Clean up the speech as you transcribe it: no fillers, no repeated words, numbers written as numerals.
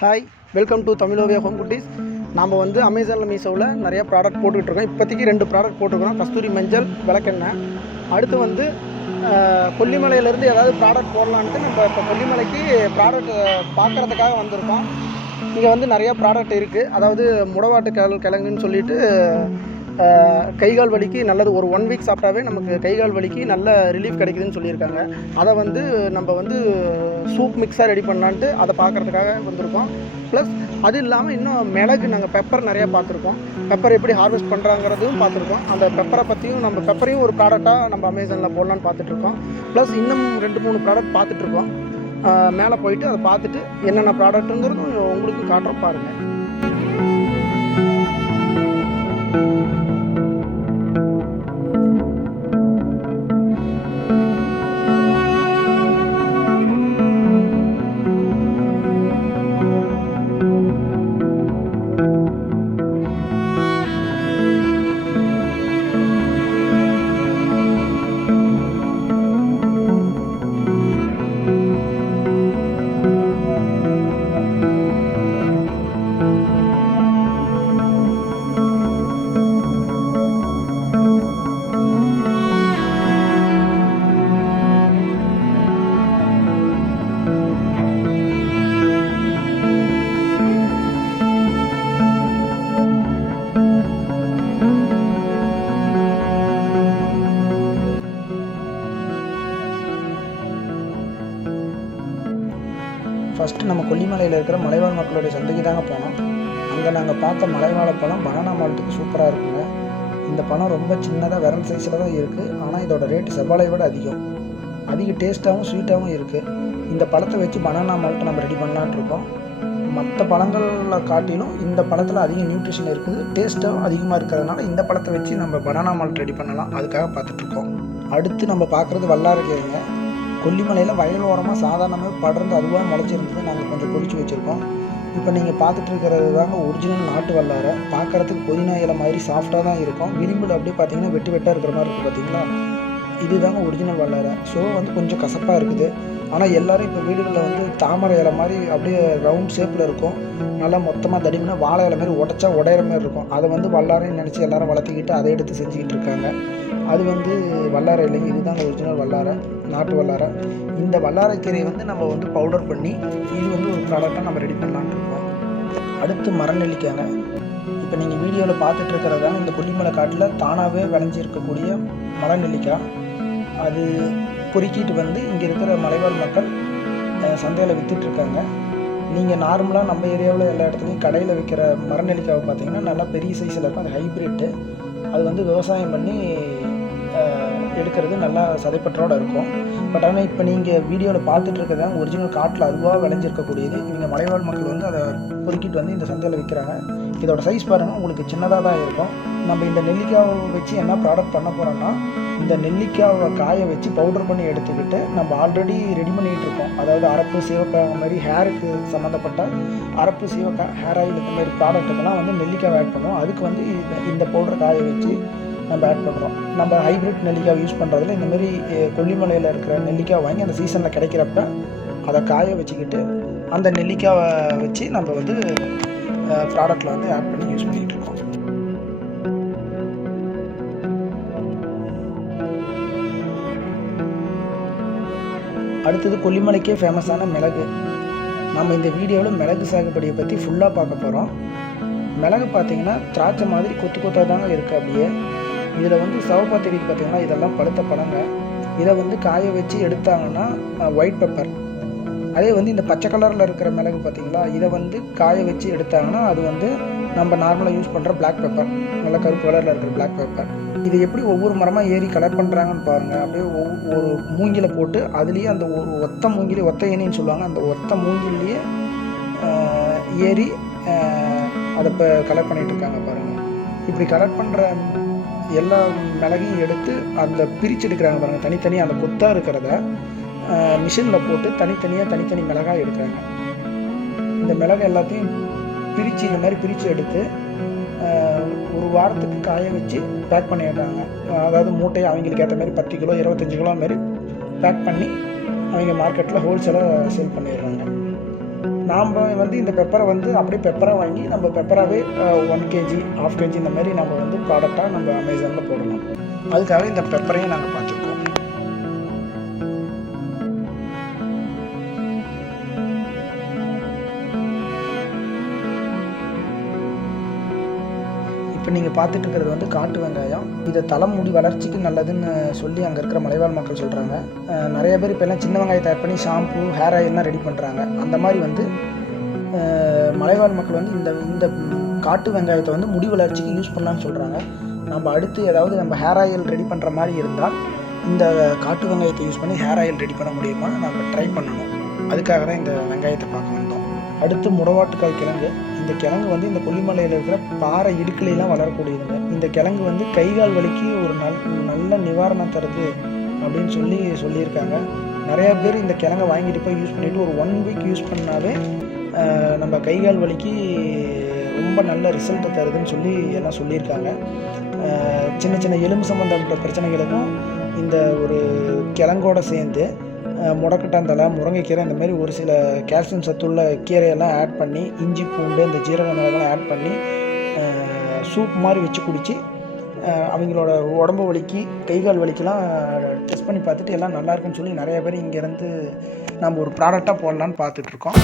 Hi, welcome to தமிழோவியா home குட்டீஸ். நாம் வந்து அமேசானில் மீஷோவில் நிறையா ப்ராடக்ட் போட்டுக்கிட்டுருக்கோம். இப்போதைக்கு 2 ப்ராடக்ட் போட்டுருக்கோம். கஸ்தூரி மஞ்சள் விளக்கெண்ணெய். அடுத்து வந்து கொல்லிமலையிலேருந்து ஏதாவது ப்ராடக்ட் போடலான்ட்டு நம்ம இப்போ கொல்லிமலைக்கு ப்ராடக்ட் பார்க்குறதுக்காக வந்திருக்கோம். இங்கே வந்து நிறையா ப்ராடக்ட் இருக்குது. அதாவது முடவாட்டு கிழங்குன்னு சொல்லிட்டு கைகால் வலிக்கு நல்லது. ஒரு 1 வீக் சாப்பிட்டாவே நமக்கு கைகால் வலிக்கு நல்ல ரிலீஃப் கிடைக்குதுன்னு சொல்லியிருக்காங்க. அதை வந்து நம்ம வந்து சூப் மிக்ஸாக ரெடி பண்ணலான்ட்டு அதை பார்க்குறதுக்காக வந்திருக்கோம். ப்ளஸ் அது இல்லாமல் இன்னும் மிளகு, நாங்கள் பெப்பர் நிறையா பார்த்துருக்கோம். பெப்பர் எப்படி ஹார்வெஸ்ட் பண்ணுறாங்கிறதும் பார்த்துருக்கோம். அந்த பெப்பரை பற்றியும் நம்ம பெப்பரையும் ஒரு ப்ராடக்டாக நம்ம அமேசானில் போடலான்னு பார்த்துட்ருக்கோம். ப்ளஸ் இன்னும் 2-3 ப்ராடக்ட் பார்த்துட்ருக்கோம். மேலே போயிட்டு அதை பார்த்துட்டு என்னென்ன ப்ராடக்ட்டுங்கிறதும் உங்களுக்கும் காட்டுறோம், பாருங்கள். ஃபஸ்ட்டு நம்ம கொல்லிமலையில் இருக்கிற மலைவாழ் மக்களுடைய சந்தைக்கு தாங்க போனோம். அங்கே நாங்கள் பார்த்த மலைவாழைப்பழம் பனானா மால்ட்டுக்கு சூப்பராக இருக்குங்க. இந்த பழம் ரொம்ப சின்னதாக விரல் சைஸில் தான் இருக்குது. ஆனால் இதோட ரேட்டு செவ்வாழை விட அதிக டேஸ்ட்டாகவும் ஸ்வீட்டாகவும் இருக்குது. இந்த பழத்தை வச்சு பனானா மால்ட்டு நம்ம ரெடி பண்ணலான்ட்டு இருக்கோம். மற்ற பழங்களில் காட்டிலும் இந்த பழத்தில் அதிக நியூட்ரிஷன் இருக்குது. டேஸ்ட்டும் அதிகமாக இருக்கிறதுனால இந்த பழத்தை வச்சு நம்ம பனானா மால்ட் ரெடி பண்ணலாம். அதுக்காக பார்த்துட்ருக்கோம். அடுத்து நம்ம பார்க்குறது வல்லாரைக்கீரைங்க. கொல்லிமலையில் வயலோரமாக சாதாரணமாக படர்ந்து அதுவாக முளைச்சிருந்தது. நாங்கள் கொஞ்சம் பொறிச்சு வச்சுருக்கோம். இப்போ நீங்கள் பார்த்துட்டு இருக்கிறது தாங்க ஒரிஜினல் நாட்டு வல்லாரை. பார்க்குறதுக்கு புதினா இலை மாதிரி சாஃப்டாக தான் இருக்கும். விளிம்பில் அப்படியே பார்த்தீங்கன்னா வெட்டாக இருக்கிற மாதிரி இருக்குது பார்த்தீங்களா. இது தாங்க ஒரிஜினல் வல்லாரை. ஸோ வந்து கொஞ்சம் கசப்பாக இருக்குது. ஆனால் எல்லோரும் இப்போ வீடுகளில் வந்து தாமரை இலை மாதிரி அப்படியே ரவுண்ட் ஷேப்பில் இருக்கும். நல்லா மொத்தமாக தடிமனா வாழை இலை மாதிரி உடைச்சா உடையிற மாதிரி இருக்கும். அதை வந்து வல்லாரைன்னு நினச்சி எல்லோரும் வளர்த்திக்கிட்டு அதை எடுத்து செஞ்சுக்கிட்டு இருக்காங்க. அது வந்து வல்லாரை இல்லைங்க, இதுதாங்க ஒரிஜினல் வல்லாரை, நாட்டு வல்லாரை. இந்த வல்லாரைக்கீரையை வந்து நம்ம வந்து பவுடர் பண்ணி இது வந்து ஒரு ப்ராடக்டாக நம்ம ரெடி பண்ணலான்னு இருக்கோம். அடுத்து மரநெல்லிக்காங்க. இப்போ நீங்கள் வீடியோவில் பார்த்துட்டு இருக்கிறதாங்க இந்த கொல்லிமலை காட்டில் தானாகவே விளைஞ்சிருக்கக்கூடிய மரநெல்லிக்காய். அது பொறுக்கிட்டு வந்து இங்கே இருக்கிற மலைவாழ் மக்கள் சந்தையில் விற்றுட்ருக்காங்க. நீங்கள் நார்மலாக நம்ம ஏரியாவில் எல்லா இடத்துலையும் கடையில் விற்கிற மரநெல்லிக்காவை பார்த்தீங்கன்னா நல்லா பெரிய சைஸில் இருக்கும். அது ஹைப்ரிட்டு. அது வந்து விவசாயம் பண்ணி எடுக்கிறது நல்லா சதைப்பற்றோடு இருக்கும். பட் ஆனால் இப்போ நீங்கள் வீடியோவில் பார்த்துட்டு இருக்கிறதாங்க ஒரிஜினல் காட்டில் அதுவாக விளைஞ்சிருக்கக்கூடியது. இவங்க மலைவாழ் மக்கள் வந்து அதை பொறுக்கிட்டு வந்து இந்த சந்தையில் விற்கிறாங்க. இதோட சைஸ் பாருங்கள், உங்களுக்கு சின்னதாக தான் இருக்கும். நம்ம இந்த நெல்லிக்காவை வச்சு என்ன ப்ராடக்ட் பண்ண போகிறோம்னா, இந்த நெல்லிக்காவை காய வச்சு பவுடர் பண்ணி எடுத்துக்கிட்டு நம்ம ஆல்ரெடி ரெடி பண்ணிகிட்டு இருக்கோம். அதாவது அரப்பு, சீவக்காய் மாதிரி ஹேருக்கு சம்மந்தப்பட்ட அரப்பு, சீவக்காய், ஹேர் ஆயில் இந்த மாதிரி ப்ராடக்ட்டுக்கெல்லாம் வந்து நெல்லிக்காய் ஆட் பண்ணுவோம். அதுக்கு வந்து இந்த பவுடர் காய வச்சு நம்ம ஆட் பண்ணுறோம். நம்ம ஹைப்ரிட் நெல்லிக்காய் யூஸ் பண்ணுறதுல இந்தமாரி கொல்லிமலையில் இருக்கிற நெல்லிக்காய் வாங்கி அந்த சீசனில் கிடைக்கிறப்ப அதை காய வச்சுக்கிட்டு அந்த நெல்லிக்காவை வச்சு நம்ம வந்து ப்ராடக்டில் வந்து ஆட் பண்ணி யூஸ் பண்ணிகிட்டு இருக்கோம். அடுத்தது கொல்லிமலைக்கே ஃபேமஸான மிளகு. நம்ம இந்த வீடியோவில் மிளகு சாகுபடியை பற்றி ஃபுல்லாக பார்க்க போகிறோம். மிளகு பார்த்திங்கன்னா திராட்சை மாதிரி கொத்து கொத்தாக தாங்க இருக்குது. அப்படியே இதில் வந்து சவப்பா தெரியுது பார்த்திங்கன்னா, இதெல்லாம் பழுத்த பழங்க. இதை வந்து காய வச்சு எடுத்தாங்கன்னா ஒயிட் பெப்பர். அதே வந்து இந்த பச்சை கலரில் இருக்கிற மிளகு பார்த்திங்களா, இதை வந்து காய வச்சு எடுத்தாங்கன்னா அது வந்து நம்ம நார்மலாக யூஸ் பண்ணுற பிளாக் பெப்பர், நல்ல கருப்பு கலரில் இருக்கிற பிளாக் பெப்பர். இது எப்படி ஒவ்வொரு மரமாக ஏறி கலர் பண்ணுறாங்கன்னு பாருங்கள். அப்படியே ஒரு மூங்கிலை போட்டு அதுலேயே அந்த ஒரு ஒத்த ஏனின்னு சொல்லுவாங்க, அந்த ஒத்த மூங்கிலேயே ஏறி அதை இப்போ கலர் பண்ணிகிட்டு இருக்காங்க பாருங்கள். இப்படி கலர் பண்ணுற எல்லா மிளகையும் எடுத்து அந்த பிரித்து எடுக்கிறாங்க பாருங்கள். தனித்தனியாக அந்த கொத்தாக இருக்கிறத மிஷினில் போட்டு தனித்தனி மிளகாய் எடுக்கிறாங்க. இந்த மிளகை எல்லாத்தையும் பிரித்து இந்த மாதிரி பிரித்து எடுத்து ஒரு வாரத்துக்கு காய வச்சு பேக் பண்ணிடுறாங்க. அதாவது மூட்டையை அவங்களுக்கு ஏற்ற மாதிரி 10 கிலோ 25 கிலோ மாரி பேக் பண்ணி அவங்க மார்க்கெட்டில் ஹோல்சேலாக சேல் பண்ணிடுறாங்க. நாம் வந்து இந்த பெப்பரை வந்து அப்படியே பெப்பராக வாங்கி நம்ம பெப்பராகவே 1 kg 1/2 kg இந்த மாதிரி நம்ம வந்து ப்ராடக்டாக நம்ம அமேசானில் போடணும். அதுக்காக இந்த பெப்பரையும் நாங்கள் பார்த்துருக்கோம். இப்போ நீங்கள் பார்த்துட்டு இருக்கிறது வந்து காட்டு வெங்காயம். இதை தலைமுடி வளர்ச்சிக்கு நல்லதுன்னு சொல்லி அங்கே இருக்கிற மலைவாழ் மக்கள் சொல்கிறாங்க. நிறைய பேர் இப்போ எல்லாம் சின்ன வெங்காயத்தை ஆட் பண்ணி ஷாம்பு, ஹேர் ஆயில்லாம் ரெடி பண்ணுறாங்க. அந்த மாதிரி வந்து மலைவாழ் மக்கள் வந்து இந்த காட்டு வெங்காயத்தை வந்து முடி வளர்ச்சிக்கு யூஸ் பண்ணலான்னு சொல்கிறாங்க. நம்ம அடுத்து ஏதாவது நம்ம ஹேர் ஆயில் ரெடி பண்ணுற மாதிரி இருந்தால் இந்த காட்டு வெங்காயத்தை யூஸ் பண்ணி ஹேர் ஆயில் ரெடி பண்ண முடியுமா நம்ம ட்ரை பண்ணணும். அதுக்காக தான் இந்த வெங்காயத்தை பார்க்க வந்தோம். அடுத்து முடவாட்டுக்காய் கிழங்கு. இந்த கிழங்கு வந்து இந்த கொல்லிமலையில் இருக்கிற பாறை இடுக்கிலாம் வளரக்கூடியதுங்க. இந்த கிழங்கு வந்து கைகால் வலிக்கு ஒரு நல்ல நிவாரணம் தருது அப்படின்னு சொல்லியிருக்காங்க. நிறையா பேர் இந்த கிழங்கை வாங்கிட்டு போய் யூஸ் பண்ணிவிட்டு ஒரு 1 week யூஸ் பண்ணாவே நம்ம கைகால் வலிக்கு ரொம்ப நல்ல ரிசல்ட்டை தருதுன்னு சொல்லி எல்லாம் சொல்லியிருக்காங்க. சின்ன சின்ன எலும்பு சம்மந்தப்பட்ட பிரச்சனைகளுக்கும் இந்த ஒரு கிழங்கோடு சேர்ந்து முடக்கட்டாந்தலை, முருங்கைக்கீரை இந்த மாதிரி ஒரு சில கால்சியம் சத்துள்ள கீரையெல்லாம் ஆட் பண்ணி, இஞ்சி பூண்டு இந்த ஜீரக மிளகெல்லாம் ஆட் பண்ணி சூப் மாதிரி வச்சு குடித்து அவங்களோட உடம்பு வலிக்கு, கைகால் வலிக்கெலாம் டெஸ்ட் பண்ணி பார்த்துட்டு எல்லாம் நல்லாயிருக்குன்னு சொல்லி நிறைய பேர் இங்கேருந்து நம்ம ஒரு ப்ராடக்டாக போடலான்னு பார்த்துட்ருக்கோம்.